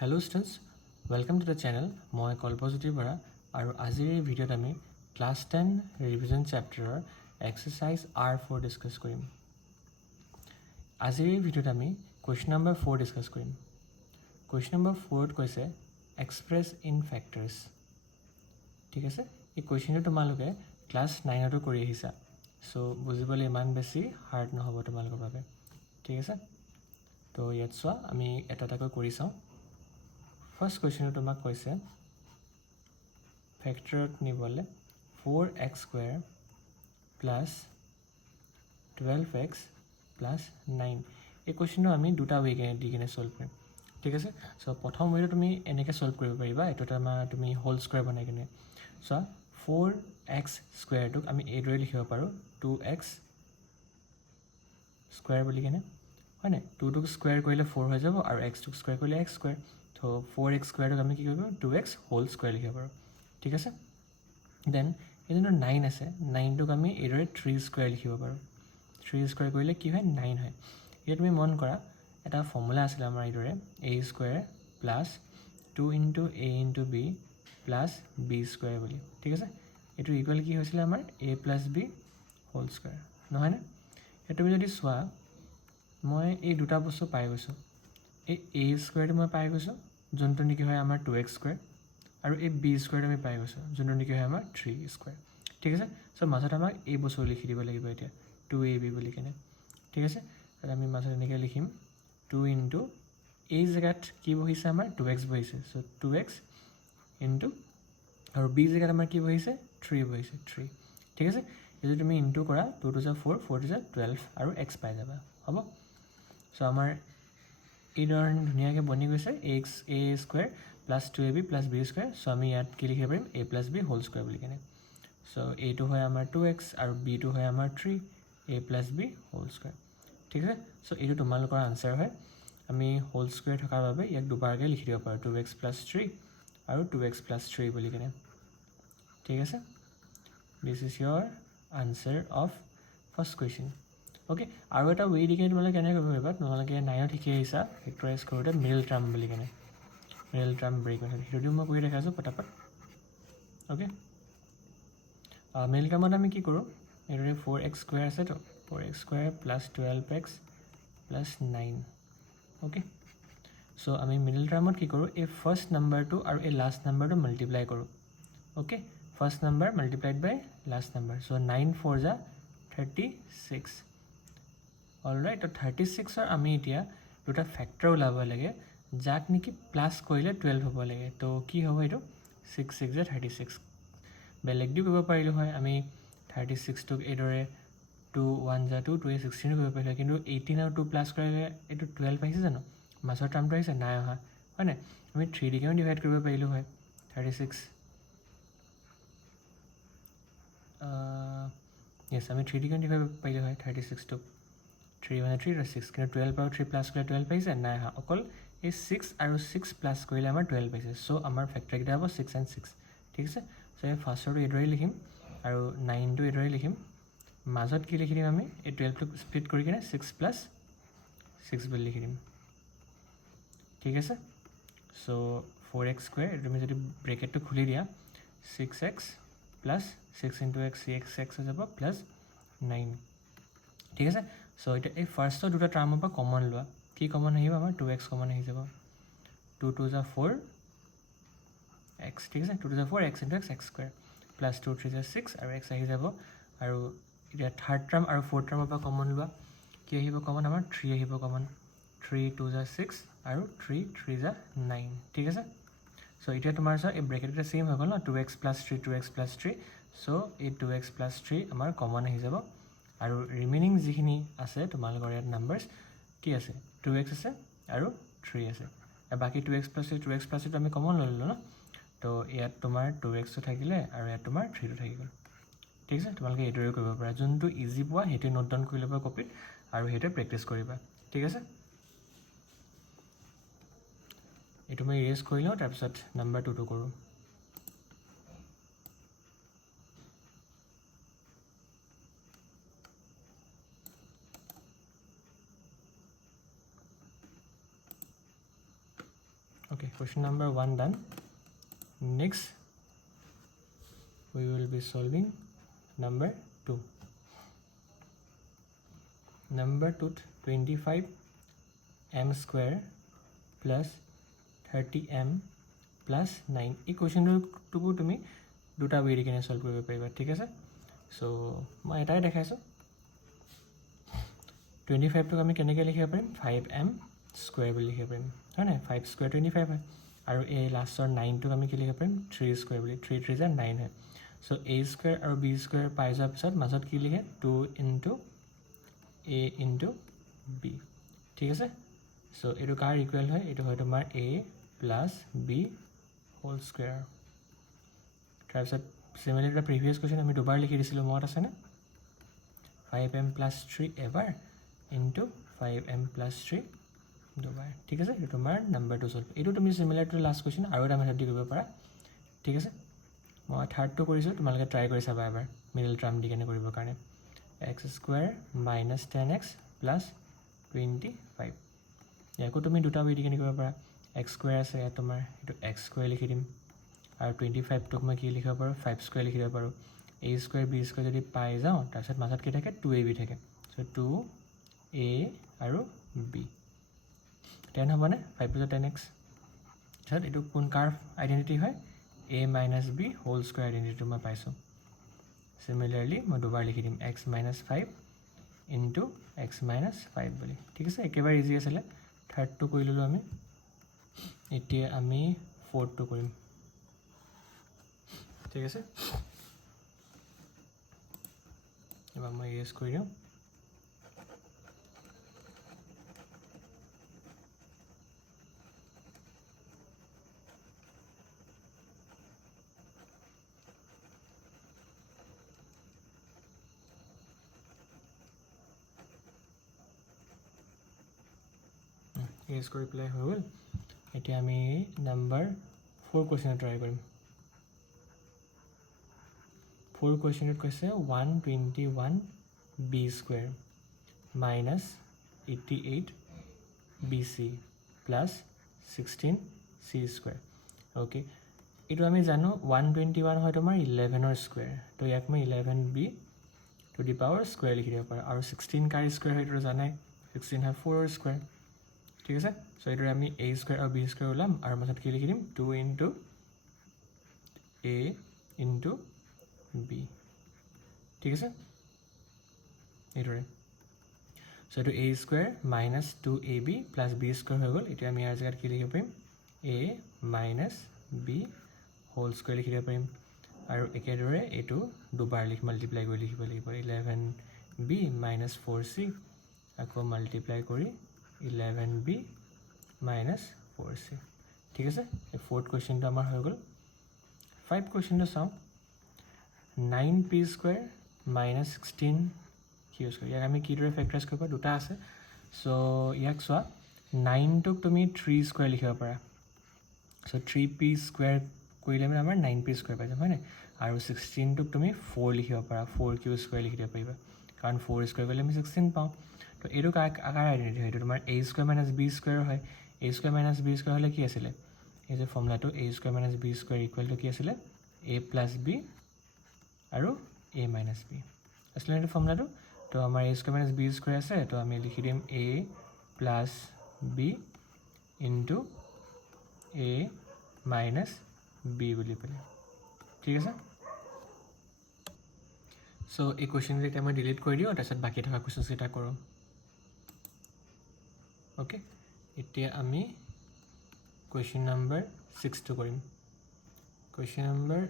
Hello students, welcome to the channel. মই কল্পজ্যোতি বৰা আৰু আজিৰ এই ভিডিঅ'ত আমি ক্লাছ 10 ৰিভিজন চেপ্টাৰৰ এক্সাৰসাইজ R4 ডিছকাছ কৰিম। আজিৰ এই ভিডিঅ'ত আমি কুৱেশ্যন নম্বৰ 4 ডিছকাছ কৰিম। কুৱেশ্যন নম্বৰ 4ত কৈছে এক্সপ্ৰেছ ইন ফেক্টৰ্ছ। ঠিক আছে, এই কুৱেশ্যনটো তোমালোকে ক্লাছ 9তো কৰি আহিছা, চ' বুজিবলৈ ইমান বেছি হাৰ্ড নহ'ব তোমালোকৰ বাবে। ঠিক আছে, তো ইয়াত চোৱা আমি এটা এটাকৈ কৰি চাওঁ। ফাৰ্ষ্ট কুৱেশ্যনটো তোমাক কৈছে ফেক্টৰত নিবলৈ 4x square plus 12x plus 9। এই কুৱেশ্যনটো আমি দুটা ৱে দি কিনে ছল্ভ কৰিম। ঠিক আছে, চ' প্ৰথম ৱেটো তুমি এনেকৈ ছল্ভ কৰিব পাৰিবা, এইটো আমাৰ তুমি হোল স্কুৱেৰ বনাই কিনে চোৱা 4x স্কুৱেৰটোক আমি এইদৰে লিখিব পাৰোঁ 2x স্কুৱেৰ বুলি কিনে, হয়নে? 2টোক স্কুৱেৰ কৰিলে 4 হৈ যাব আৰু xটোক স্কুৱেৰ কৰিলে x স্কুৱেৰ, তো 4x স্কুৱেৰটোক আমি কি কৰিব পাৰোঁ 2x হোল স্কুৱেৰ লিখিব পাৰোঁ। ঠিক আছে, দেন এই যোনটো 9 আছে 9টোক আমি এইদৰে 3 স্কুৱেৰ লিখিব পাৰোঁ। 3 স্কুৱেৰ কৰিলে কি হয় 9 হয়। এতিয়া তুমি মন কৰা এটা ফৰ্মুলা আছিলে আমাৰ এইদৰে a square plus 2 into a into b plus b square বুলি। ঠিক আছে, এইটো ইকুৱেল কি হৈছিলে আমাৰ a plus b whole square, নহয়নে? এতিয়া তুমি যদি চোৱা মই এই দুটা বস্তু পাই গৈছোঁ, এই a স্কুৱেৰটো মই পাই গৈছোঁ যোনটো নেকি হয় আমাৰ 2x স্কুৱেৰ, আৰু এই b স্কুৱেৰটো আমি পাই গৈছোঁ যোনটো নেকি হয় আমাৰ 3 স্কুৱেৰ। ঠিক আছে, চ' মাজত আমাক এই বস্তু লিখি দিব লাগিব এতিয়া 2ab বুলি কেনে। ঠিক আছে, তাত আমি মাজত এনেকৈ লিখিম 2 ইনটু এই জেগাত কি বহিছে আমাৰ 2x বহিছে, চ' 2x ইনটু আৰু b জেগাত আমাৰ কি বহিছে 3 বহিছে 3। ঠিক আছে, যদি তুমি ইনটু কৰা 2 to 4 4 to 12 আৰু x পাই যাবা, হ'ব? চ' আমাৰ এইদৰে ধুনীয়াকৈ বনি গৈছে a square plus 2ab plus b square. So' আমি ইয়াত কি লিখিব পাৰিম a plus b whole square বুলি কেনে। চ' এইটো হয় আমাৰ 2x আৰু bটো হয় আমাৰ 3 a plus b whole square. ঠিক আছে, চ' এইটো তোমালোকৰ আনচাৰ হয়। আমি হোল স্কুৱেৰ থকাৰ বাবে ইয়াক দুবাৰকৈ লিখি দিব পাৰোঁ 2x প্লাছ 3 আৰু 2x প্লাছ 3 বুলি কেনে। ঠিক আছে, this is your answer of first question. Okay, আৰু এটা ৱে দি কিনে তোমালোকে কেনেকৈ কৰিব পাৰিবা, তোমালোকে 9ত শিকি আহিছা ফেক্টৰাইজ কৰোঁতে মিডল টাৰ্ম বুলি কেনে, মিডল টাৰ্ম ব্ৰেক মেথড, সেইটো মই কৰি দেখাইছোঁ পটাপট। অ'কে, মিডল টাৰ্মত আমি কি কৰোঁ এইদৰে 4x স্কুৱেৰ আছেতো 4x square plus 12x plus 9। Okay, so' আমি মিডল টাৰ্মত কি কৰোঁ এই ফাৰ্ষ্ট নাম্বাৰটো আৰু এই লাষ্ট নাম্বাৰটো মাল্টিপ্লাই কৰোঁ। অ'কে, ফাৰ্ষ্ট নাম্বাৰ মাল্টিপ্লাইড বাই লাষ্ট নাম্বাৰ, চ' 9 4 = 36। অলৰাইট, তো 36ৰ আমি এতিয়া দুটা ফেক্টৰ ওলাব লাগে যাক নেকি প্লাছ কৰিলে 12 হ'ব লাগে। তো কি হ'ব এইটো 6 6 = 36। বেলেগ দিও কৰিব পাৰিলোঁ হয়, আমি 36টোক এইদৰে 2 1 = 2 2 16 কৰিব পাৰিলোঁ হয়, কিন্তু 18 আৰু 2 প্লাছ কৰিলে এইটো 12 আহিছে জানো? মাজৰ টাৰ্মটো আহিছে নাই অহা, হয় নাই? আমি 3 দি কেনে ডিভাইড কৰিব পাৰিলোঁ হয় 36। য়েছ, আমি 3 দি কেনে ডিভাইড কৰিব পাৰিলোঁ হয় 36টোক। 3 1 3 আৰু 6, কিন্তু 12 আৰু 3 প্লাছ কৰিলে 12 আহিছে নাই অহা, অকল এই 6 আৰু 6 প্লাছ কৰিলে আমাৰ 12 পাইছে। চ' আমাৰ ফেক্টৰকেইটা হ'ব 6 and 6। ঠিক আছে, চ' এই ফাৰ্ষ্টৰটো এইদৰে লিখিম আৰু 9টো এইদৰে লিখিম, মাজত কি লিখি দিম আমি এই 12টোক স্প্লিট কৰি কিনে 6 + 6 বুলি লিখি দিম। ঠিক আছে, চ' 4x স্কুৱেৰ তুমি যদি ব্ৰেকেটটো খুলি দিয়া 6x প্লাছ 6 × x 6x হৈ যাব প্লাছ 9। ঠিক আছে, চ' এতিয়া এই ফাৰ্ষ্টৰ দুটা টাৰ্মৰ পৰা কমন লোৱা, কি কমন আহিব আমাৰ 2x কমন আহি যাব, 2 2 = 4x। ঠিক আছে, 2 2 = 4 x × x x square plus 2 3 = 6 আৰু x আহি যাব। আৰু এতিয়া থাৰ্ড টাৰ্ম আৰু ফ'ৰ্থ টাৰ্মৰ পৰা কমন লোৱা, কি আহিব কমন আমাৰ 3 আহিব কমন, 3 2 = 6 আৰু 3 3 = 9। ঠিক আছে, চ' এতিয়া তোমাৰ চোৱা এই ব্ৰেকেটকেইটা ছেইম হৈ গ'ল ন, 2x + 3 2x + 3, চ' এই 2x + 3 আমাৰ কমন আহি যাব। আৰু ৰিমেইনিং যিখিনি আছে তোমালোকৰ ইয়াত নাম্বাৰ্ছ কি আছে 2x আছে আৰু 3 আছে, বাকী 2x + 3 2x + 3টো আমি কমন লৈ ল'লোঁ ন, তো ইয়াত তোমাৰ 2xটো থাকিলে আৰু ইয়াত তোমাৰ 3টো থাকি গ'ল। ঠিক আছে, তোমালোকে এইদৰে কৰিব পাৰা, যোনটো ইজি পোৱা সেইটোৱে নোট ডাউন কৰি ল'বা কপিত আৰু সেইটোৱে প্ৰেক্টিছ কৰিবা। ঠিক আছে, এইটো মই ইৰেজ কৰি লওঁ, তাৰপিছত নাম্বাৰ 2টো কৰোঁ। Okay, question number 1 done. Next we will be solving number 2. Number 2 25m square plus 30m plus 9. এই কুৱেশ্যনটোকো তুমি দুটা ৱেৰে কিনে সলভ কৰিব পাৰিবা ঠিক আছে সো মই এটাই দেখাইছোঁ 25টোক আমি কেনেকৈ লিখিব পাৰিম 5m স্কুৱেৰ বুলি লিখিব পাৰিম হয় নাই 5 স্কুৱেৰ 25 হয় আৰু এই লাষ্টৰ 9টোক আমি কি লিখিব পাৰিম 3 স্কুৱেৰ বুলি 3 3 9 হয় সো a স্কুৱেৰ আৰু b স্কুৱেৰ পাই যোৱাৰ পিছত মাজত কি লিখে 2 ইনটু a ইনটু b ঠিক আছে সো এইটো কাৰ ইকুৱেল হয় এইটো হয় তোমাৰ a plus b whole square তাৰপিছত সিমিলাৰ টু প্ৰিভিয়াছ কুৱেশ্যন আমি দুবাৰ লিখি দিছিলোঁ মনত আছেনে 5m প্লাছ 3 এবাৰ ইনটু 5m প্লাছ 3 দুবাৰ ঠিক আছে এইটো তোমাৰ নাম্বাৰ 2 সলভ এইটো তুমি সিমিলাৰ টু লাষ্ট কুৱেশ্যন আৰু এটা মেথড দি কৰিব পাৰা ঠিক আছে মই থাৰ্ডটো কৰিছোঁ তোমালোকে ট্ৰাই কৰি চাবা এবাৰ মিডল টাৰ্ম দি কেনে কৰিবৰ কাৰণে x square minus 10x plus 25 ইয়াকো তুমি দুটা ৱে দি কেনে কৰিব পাৰা x স্কুৱেৰ আছে ইয়াত তোমাৰ এইটো x স্কুৱেৰ লিখি দিম আৰু 25টোক মই কি লিখিব পাৰোঁ 5 স্কুৱেৰ লিখি দিব পাৰোঁ a স্কুৱেৰ b স্কুৱেৰ যদি পাই যাওঁ তাৰপিছত মাজত কি থাকে 2ab থাকে সো 2a আৰু b 10 হ'বনে 5 + 10x তাৰপিছত এইটো কোন কাৰ আইডেণ্টিটি হয় a minus b whole square আইডেণ্টিটিটো মই পাইছোঁ সিমিলাৰলি মই দুবাৰ লিখি দিম x minus 5 into x minus 5 বুলি ঠিক আছে একেবাৰে ইজি আছিলে থাৰ্ডটো কৰি ল'লোঁ আমি এতিয়া আমি ফ'ৰ্থটো কৰিম ঠিক আছে এবাৰ মই ইউজ কৰি দিওঁ ইউজ কৰি পেলাই হৈ গ'ল এতিয়া আমি নাম্বাৰ 4 কুৱেশ্যনত ট্ৰাই কৰিম 4 কুৱেশ্যনত কৈছে 121b square minus 88bc plus 16c square okay এইটো আমি জানো 121 হয় তোমাৰ 11ৰ স্কুৱেৰ তো ইয়াক মই 11b to the power square লিখি দিব পাৰোঁ আৰু 16 কাৰ স্কুৱেৰ হয় এইটো জানাই 16 হয় 4ৰ স্কুৱেৰ ঠিক আছে সো এইটোৰে আমি a স্কুৱেৰ আৰু b স্কুৱেৰ ওলাম আৰু মাজত কি লিখি দিম 2 ইনটু a ইনটু b ঠিক আছে এইটোৰে সো এইটো a square minus 2ab plus b square হৈ গ'ল এতিয়া আমি ইয়াৰ জেগাত কি লিখিব পাৰিম a minus b whole square লিখি দিব পাৰিম আৰু একেদৰে এইটো দুবাৰ মাল্টিপ্লাই কৰি লিখিব লাগিব 11b মাইনাছ 4c আকৌ মাল্টিপ্লাই কৰি 11b মাইনাছ 4c ঠিক আছে এই ফ'ৰ্থ কুৱেশ্যনটো আমাৰ হৈ গ'ল 5 কুৱেশ্যনটো চাওঁ 9p square minus 16q square ইয়াক আমি কিদৰে ফেক্টৰাইজ কৰিব পাৰোঁ দুটা আছে সো ইয়াক চোৱা 9টোক তুমি 3 স্কুৱেৰ লিখিব পাৰা সো 3p স্কুৱেৰ কৰিলে মানে আমাৰ 9p স্কুৱেৰ পাই যাম হয় নাই আৰু 16টোক তুমি 4 লিখিব পাৰা 4q স্কুৱেৰ লিখি দিব পাৰিবা কাৰণ 4 স্কুৱেৰ কৰিলে আমি 16 পাওঁ তো এইটো আকাৰ আইডেণ্টিটি হয় এইটো তোমাৰ a square minus b square হয় a square minus b square হ'লে কি আছিলে এই যে ফৰ্মুলাটো a square minus b square equal to কি আছিলে a প্লাছ b আৰু a মাইনাছ b আছিলে এইটো ফৰ্মুলাটো তো আমাৰ a square minus b square আছে তো আমি লিখি দিম a plus b into a minus b বুলি পেলাই ঠিক আছে সো এই কুৱেশ্যনটো এতিয়া মই ডিলিট কৰি দিওঁ তাৰপিছত বাকী থকা কুৱেশ্যনকেইটা কৰোঁ ওকে এতিয়া আমি কুৱেশ্যন নম্বৰ 6টো কৰিম কুৱেশ্যন নম্বৰ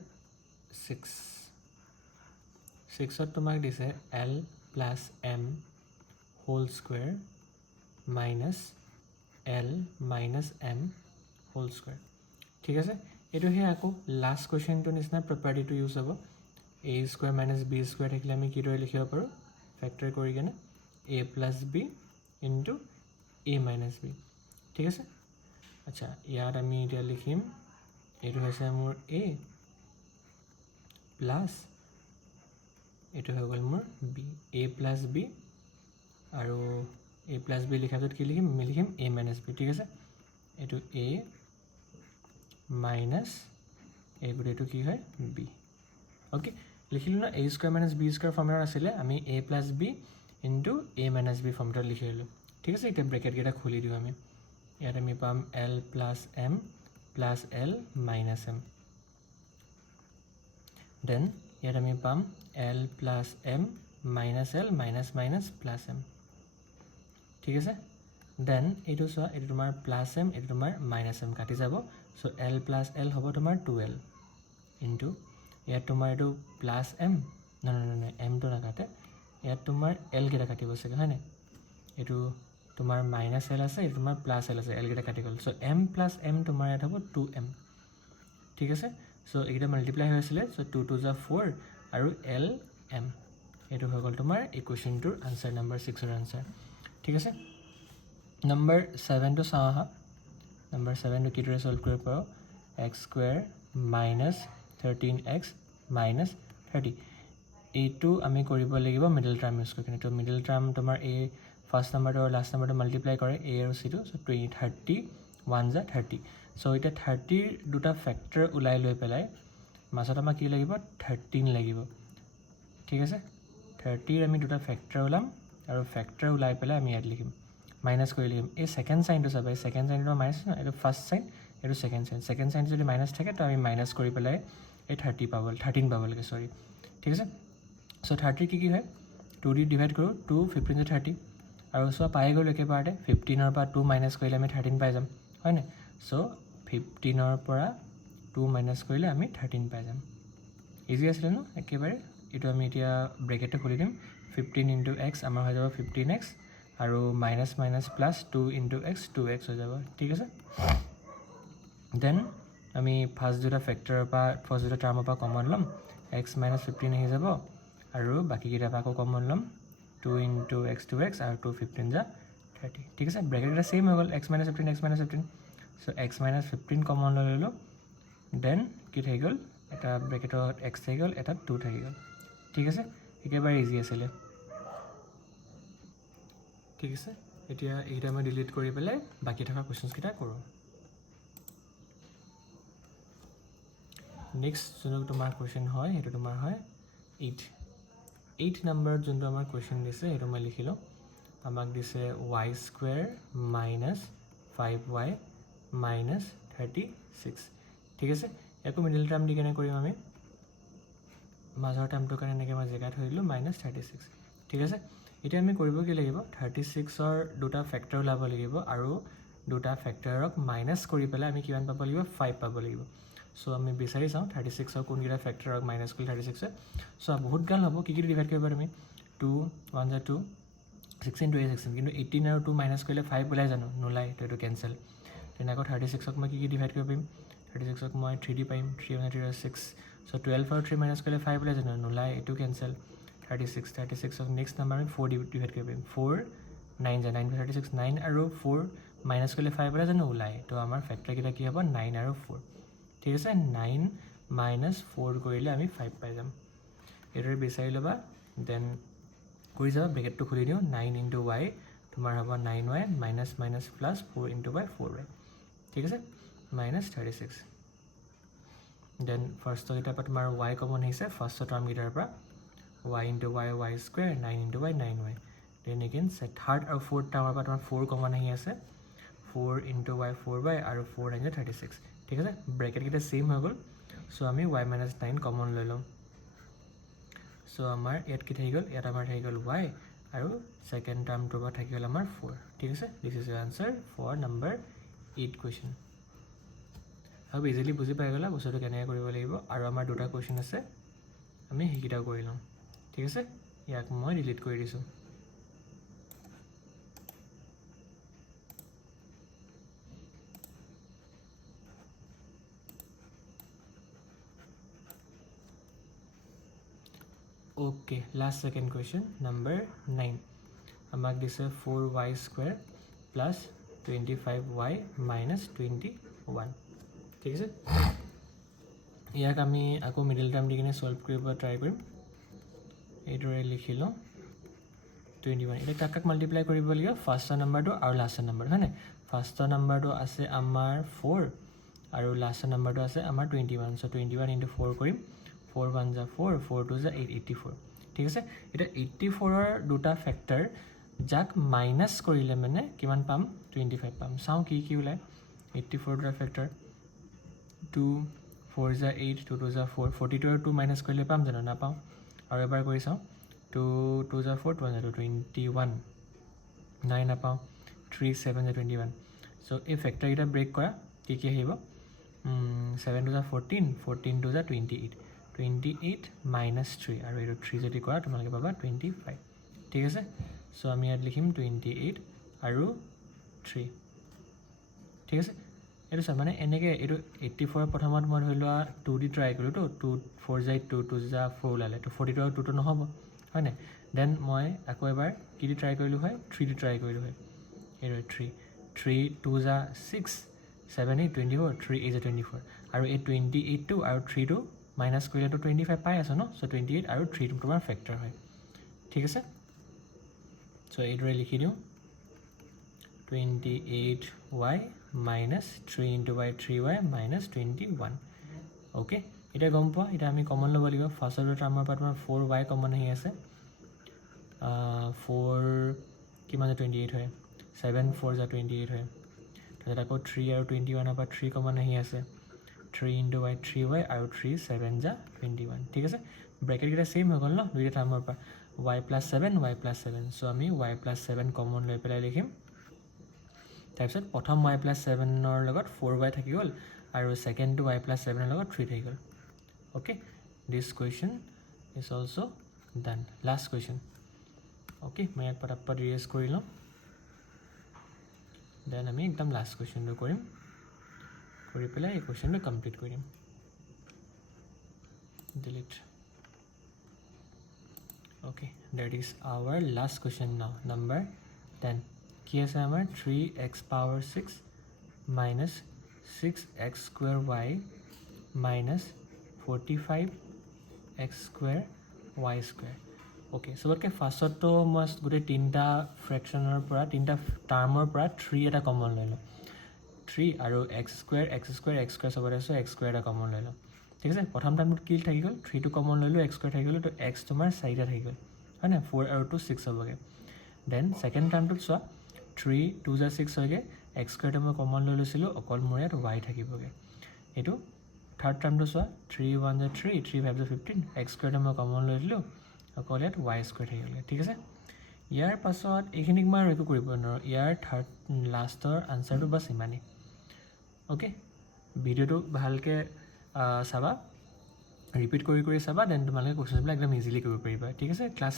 6ত তোমাক দিছে l plus m whole square minus l minus m whole square ঠিক আছে এইটো সেই আকৌ লাষ্ট কুৱেশ্যনটোৰ নিচিনা প্ৰপাৰ্টিটো ইউজ হ'ব a square minus b square থাকিলে আমি কিদৰে লিখিব পাৰোঁ ফেক্টৰ কৰি কেনে a plus b into a minus b ঠিক আছে আচ্ছা ইয়াত আমি এতিয়া লিখিম এইটো হৈছে মোৰ a প্লাছ এইটো হৈ গ'ল মোৰ b a প্লাছ b আৰু a প্লাছ b লিখাৰ পিছত কি লিখিম আমি লিখিম a মাইনাছ b ঠিক আছে এইটো a মাইনাছ এই গোটেইটো কি হয় বি অ'কে লিখিলোঁ ন a square minus B square ফৰ্মেটত আছিলে আমি a plus B into a minus B ফৰ্মেটত লিখি ল'লোঁ ঠিক আছে এতিয়া ব্ৰেকেটকেইটা খুলি দিওঁ আমি ইয়াত আমি পাম l plus m plus l minus m then ইয়াত আমি পাম l plus m minus l minus minus plus m ঠিক আছে দেন এইটো চোৱা এইটো তোমাৰ প্লাছ m এইটো তোমাৰ মাইনাছ m কাটি যাব চ' l প্লাছ l হ'ব তোমাৰ 2l ইনটু ইয়াত তোমাৰ এইটো প্লাছ m নহয় mটো নাকাটে ইয়াত তোমাৰ l কেইটা কাটিব চাগে হয়নে এইটো তোমাৰ মাইনাছ l আছে এইটো তোমাৰ প্লাছ l আছে l কেইটা কাটি গ'ল চ' m প্লাছ m তোমাৰ ইয়াত হ'ব 2m ঠিক আছে চ' এইকেইটা মাল্টিপ্লাই হৈ আছিলে চ' 2 2 4 আৰু l m এইটো হৈ গ'ল তোমাৰ এই কুৱেশ্যনটোৰ আনচাৰ নম্বৰ 6ৰ আনচাৰ ঠিক আছে নম্বৰ 7টো চাওঁ আহা নম্বৰ 7টো কিদৰে সলভ কৰিব পাৰোঁ x square minus 13x minus 30 এইটো আমি কৰিব লাগিব মিডল টাৰ্ম ইউজ কৰি কিনে তো মিডল টাৰ্ম তোমাৰ এই ফাৰ্ষ্ট নাম্বাৰটো আৰু লাষ্ট নাম্বাৰটো মাল্টিপ্লাই কৰে a আৰু c টো চ' 30 1 = 30 চ' এতিয়া 30ৰ দুটা ফেক্টৰ ওলাই লৈ পেলাই মাজত আমাক কি লাগিব 13 লাগিব ঠিক আছে 30ৰ আমি দুটা ফেক্টৰ ওলাম আৰু ফেক্টৰ ওলাই পেলাই আমি ইয়াত লিখিম মাইনাছ কৰি লিখিম এই ছেকেণ্ড চাইনটো চাবা এই ছেকেণ্ড চাইনটো মাইনাছ ন এইটো ফাৰ্ষ্ট চাইন এইটো ছেকেণ্ড চাইন যদি মাইনাছ থাকে তো আমি মাইনাছ কৰি পেলাই এই 13 পাব লাগে সৰি ঠিক আছে চ' 30 কি হয় 2 দি ডিভাইড কৰোঁ 2 15 × 30 আৰু চোৱা পাই গ'লোঁ একেবাৰতে 15ৰ পৰা 2 মাইনাছ কৰিলে আমি 13 পাই যাম হয়নে চ' 15ৰ পৰা 2 মাইনাছ কৰিলে আমি 13 পাই যাম ইজি আছিলে ন একেবাৰে এইটো আমি এতিয়া ব্ৰেকেটটো খুলি দিম 15 × x আমাৰ হৈ যাব 15x আৰু minus minus plus 2 × x 2x হৈ যাব ঠিক আছে দেন আমি ফাৰ্ষ্ট দুটা ফেক্টৰৰ পৰা ফাৰ্ষ্ট দুটা টাৰ্মৰ পৰা কমন ল'ম x মাইনাছ 15 আহি যাব আৰু বাকীকেইটাৰ পৰা আকৌ কমন ল'ম 2 × x 2x আৰু 2 15 = 30 ঠিক আছে ব্ৰেকেটকেইটা ছেইম হৈ গ'ল x মাইনাছ 15 চ' x মাইনাছ 15 কমন লৈ ল'লোঁ দেন কি থাকি গ'ল এটা ব্ৰেকেটত x থাকি গ'ল এটা 2 থাকি গ'ল ঠিক আছে একেবাৰে ইজি আছিলে ঠিক আছে এতিয়া এইকেইটা মই ডিলিট কৰি পেলাই বাকী থকা কুৱেশ্যনছকেইটা কৰোঁ নেক্সট যোনটো তোমাৰ কুৱেশ্যন হয় সেইটো তোমাৰ হয় 8 নম্বৰত যোনটো আমাৰ কুৱেশ্যন দিছে সেইটো মই লিখি লওঁ আমাক দিছে y square minus 5y minus 36 ঠিক আছে একো মিডল টাৰ্ম দি কেনে কৰিম আমি মাজৰ টাৰ্মটোৰ কাৰণে এনেকৈ মই জেগাত থৈ দিলোঁ মাইনাছ 36 ঠিক আছে এতিয়া আমি কৰিব কি লাগিব 36ৰ দুটা ফেক্টৰ ওলাব লাগিব আৰু দুটা ফেক্টৰক মাইনাছ কৰি পেলাই আমি কিমান পাব লাগিব 5 পাব লাগিব চ' আমি বিচাৰি চাওঁ 36ৰ কোনকেইটা ফেক্টৰক মাইনাছ কৰি 36 চ' বহুত গাল হ'ব কি ডিভাইড কৰিব পাৰিম আমি 2 1 = 2 16 × 8 16 কিন্তু 18 আৰু 2 মাইনাছ কৰিলে 5 ওলাই জানো নোলায় তো এইটো কেঞ্চেল তেনে আকৌ 36ক মই কি ডিভাইড কৰিব পাৰিম 36ক মই 3 দি পাৰিম 3 × 3 = 6 চ' 12 আৰু 3 মাইনাছ কৰিলে 5 ওলাই জানো নোলায় এইটো কেঞ্চেল 36ক নেক্সট নাম্বাৰ আমি 4 দি ডিভাইড কৰিব পাৰিম 4 9 × 9 = 36 9 আৰু 4 মাইনাছ কৰিলে 5 ওলাই জানো ওলায় তো আমাৰ ফেক্টৰকেইটা কি হ'ব 9 আৰু 4 ঠিক আছে 9 মাইনাছ 4 কৰিলে আমি 5 পাই যাম এইদৰে বিচাৰি ল'বা দেন কৰি যাবা ব্ৰেকেটটো খুলি দিওঁ 9 × y তোমাৰ হ'ব 9y minus minus plus 4 × y 4y ঠিক আছে মাইনাছ 36 দেন ফাৰ্ষ্টকেইটাৰ পৰা তোমাৰ y কমন আহিছে ফাৰ্ষ্টৰ টাৰ্মকেইটাৰ পৰা y × y y square 9 × y 9y then again third আৰু ফ'ৰ্থ টাৰ্মৰ পৰা তোমাৰ 4 কমন আহি আছে 4 × y 4y আৰু 4 9 = 36 ঠিক আছে ব্ৰেকেটকেইটা ছেইম হৈ গ'ল চ' আমি y - 9 কমন লৈ ল'ম চ' আমাৰ ইয়াত কি থাকি গ'ল ইয়াত আমাৰ থাকি গ'ল y আৰু ছেকেণ্ড টাৰ্মটোৰ পৰা থাকি গ'ল আমাৰ 4 ঠিক আছে this is the answer for number 8 question আৰু ইজিলি বুজি পাই গ'লা বস্তুটো কেনেকৈ কৰিব লাগিব আৰু আমাৰ দুটা কুৱেশ্যন আছে আমি সেইকেইটাও কৰি লওঁ ঠিক আছে ইয়াক মই ডিলিট কৰি দিছোঁ Okay, last second question, number 9. আমাক দিছে 4y square plus 25y minus 21 ঠিক আছে ইয়াক আমি আকৌ মিডল টাৰ্ম দি কিনে সলভ কৰিব ট্ৰাই কৰিম এইদৰে লিখি লওঁ 21 এতিয়া কাক কাক মাল্টিপ্লাই কৰিব লাগিব ফাৰ্ষ্টৰ নাম্বাৰটো আৰু লাষ্টৰ নাম্বাৰটো হয়নে ফাৰ্ষ্টৰ নাম্বাৰটো আছে আমাৰ 4 আৰু লাষ্টৰ নাম্বাৰটো আছে আমাৰ 21 চ' 21 ইনটু 4 কৰিম 4 1 যা 4 4 2 যা 8 84 ঠিক আছে এটা 84ৰ দুটা ফেক্টৰ যাক মাইনাছ কৰিলে মানে কিমান পাম 25 পাম চাওঁ কি কি ওলায় 84 দুটা ফেক্টৰ 2 4 যা 8 2 2 যা 4 42 আৰু 2 মাইনাছ কৰিলে পাম জানো নাপাওঁ আৰু এবাৰ কৰি চাওঁ 2 2 যা 4 2 যা 21 9 নাপাওঁ 3 7 যা 21 চ' এই ফেক্টৰকেইটা ব্ৰেক কৰা কি কি আহিব 7 2 যা 14 14 2 যা 28 28 মাইনাছ 3 আৰু এইটো 3 যদি কৰা তোমালোকে পাবা 25 ঠিক আছে চ' আমি ইয়াত লিখিম 28 আৰু 3 ঠিক আছে এইটো চাওক মানে এনেকৈ এইটো 84 প্ৰথমত মই ধৰি লোৱা 2 দি ট্ৰাই কৰিলোঁ 2 4 যা 2 2 যা 4 ওলালে তো 42 আৰু 2টো নহ'ব হয় নাই দেন মই আকৌ এবাৰ কি দি ট্ৰাই কৰিলোঁ হয় 3 দি ট্ৰাই কৰিলোঁ হয় এইটো 3 2 যা 6 7 8 24 3 8 যা 24 আৰু এই 28টো আৰু 3টো মাইনাছ কৰিলেতো 25 পাই আছোঁ ন চ' 28 আৰু 3টো তোমাৰ ফেক্টৰ হয় ঠিক আছে চ' এইদৰে লিখি দিওঁ 28y minus 3 into y 3y minus 21 okay এটা গম পোৱা এটা আমি কমন ল'ব লাগিব ফাৰ্ষ্টৰ টাৰ্মৰ পৰা তোমাৰ 4y কমন আহি আছে 4 কিমান 28 হয় 7 4 যা 28 হয় তাৰপিছত আকৌ 3 আৰু 21ৰ পৰা 3 কমন আহি আছে 3 into y 3y আৰু 3 7 যা 21 ঠিক আছে ব্ৰেকেটকেইটা ছেইম হৈ গ'ল ন দুইটা টাৰ্মৰ পৰা y plus 7 y plus 7 চ' আমি y plus 7 কমন লৈ পেলাই লিখিম তাৰপিছত প্ৰথম y plus 7ৰ লগত 4y থাকি গ'ল আৰু ছেকেণ্ডটো y plus 7ৰ লগত 3 থাকি গ'ল okay this question is also' done last question okay মই ইয়াত পটাপট ৰিয়েজ কৰি লওঁ দেন আমি একদম লাষ্ট কুৱেশ্যনটো কৰিম কৰি পেলাই এই কুৱেশ্যনটো কমপ্লিট কৰিম delete okay that is our last question now number 10 কি আছে আমাৰ 3x power 6 minus 6x square y minus 45x square y square okay সবতকৈ ফাৰ্ষ্টতো মই গোটেই তিনিটা ফ্ৰেকশ্যনৰ পৰা তিনিটা টাৰ্মৰ পৰা 3 এটা কমন লৈ লওঁ 3 আৰু x square সবত আছে x square এটা কমন লৈ লওঁ ঠিক আছে প্ৰথম টাৰ্মটোত কি থাকি গ'ল 3টো কমন লৈ লওঁ x square থাকি গ'ল তো x তোমাৰ 4টা থাকি গ'ল হয় নাই 4 আৰু 2 6 হ'বগৈ দেন ছেকেণ্ড টাৰ্মটোত চোৱা 3 2 যা 6 হয়গৈ x squareটো মই কমন লৈ লৈছিলোঁ অকল মোৰ ইয়াত y থাকিবগৈ এইটো থাৰ্ড টাৰ্মটো চোৱা 3 1 যা 3 3 5 যা 15 x squareটো মই কমন লৈ দিলোঁ অকল ইয়াত y square থাকি গ'লগৈ ঠিক আছে ইয়াৰ পাছত এইখিনিক মই আৰু একো কৰিব নোৱাৰোঁ ইয়াৰ থাৰ্ড লাষ্টৰ আনচাৰটো বাছ ইমানেই অ'কে ভিডিঅ'টো ভালকৈ চাবা ৰিপিট কৰি কৰি চাবা দেন তোমালোকে কুৱেশ্যনবিলাক একদম ইজিলি কৰিব পাৰিবা ঠিক আছে ক্লাছ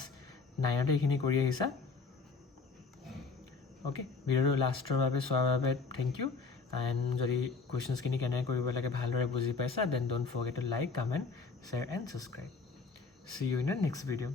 9তে এইখিনি কৰি আহিছা অ'কে ভিডিঅ'টো লাষ্টৰ বাবে চোৱাৰ বাবে থেংক ইউ এণ্ড যদি কুৱেশ্যনছখিনি কেনেকৈ কৰিব লাগে ভালদৰে বুজি পাইছা then don't forget to like comment share and subscribe see you in the next video'